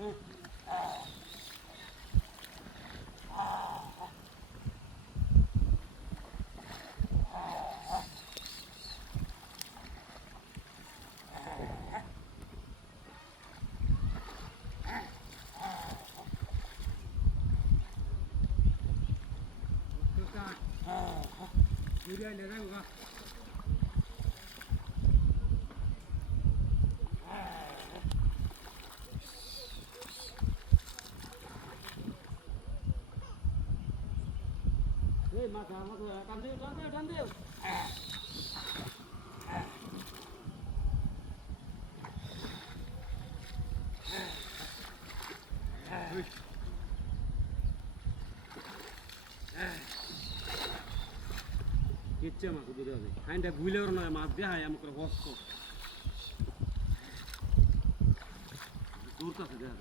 Oh. এই মাথা মাথা টান দিও টান দিও টান দিও কিচ্ছে মাছ দূরে হবে হাইনটা ওর নয় মাছ দেখায় আমি করে। হস্ত দূর কাছে দেখা।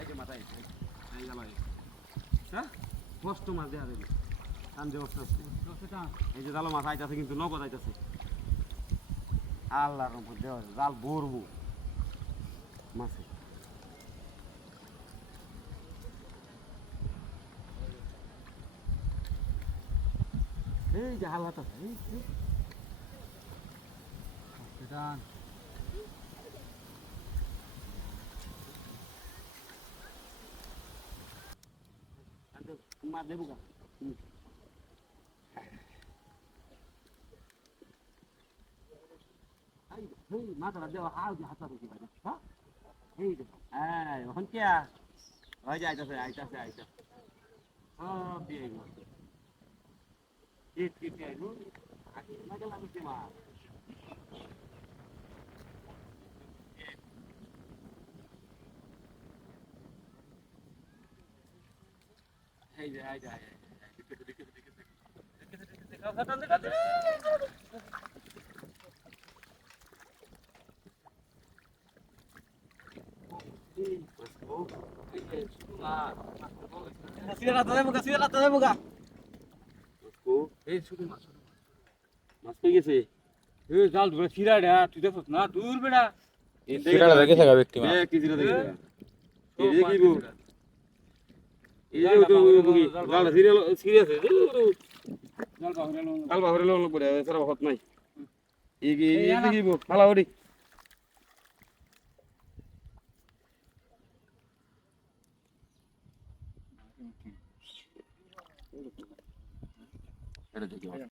এই যে মাথায় হ্যাঁ? কষ্ট মাছ দেখা দেবে। টান দিয়ে অস্তে আস্তে এই যে জালো মাছ আইতাছে কিন্তু নগদ আইতাছে। আল্লাহর উপর দেওয়া জাল ভরবো। মাছে। এই যে হালাত আছে এই। মার দেবো গা। মাথাটা দেওয়া, হাও যে হাতা দেখি ভাই হ্যাঁ এই যে, এই ওখান কে ওই যে আইতাছে আইতাছে Iti Peru, aqui na Galera de Mar. Haydi haydi haydi. Dikkat dikkat dikkat dikkat. Dikkat dikkat dikkat. Kafadan dikkat dikkat. Pues, oh, sí, sí, sí, sí, sí, sí, sí, sí, খাতা দেখে দেখে মাছ পেয়ে গেছে? এ জাল ধরে ছিড়া রে তুই দেখছ না দূর বেড়া। সিরাটা দেখে থাকা ব্যক্তি মা দেখ কি ছিড়া দেখে এই যে কি গো এই যে তো মুগি জাল ছিড়া ছিড়া আছে। জাল বাহরে লোন পড়ে সারা হত নাই। এই কি এই কি গো ফালা Better to.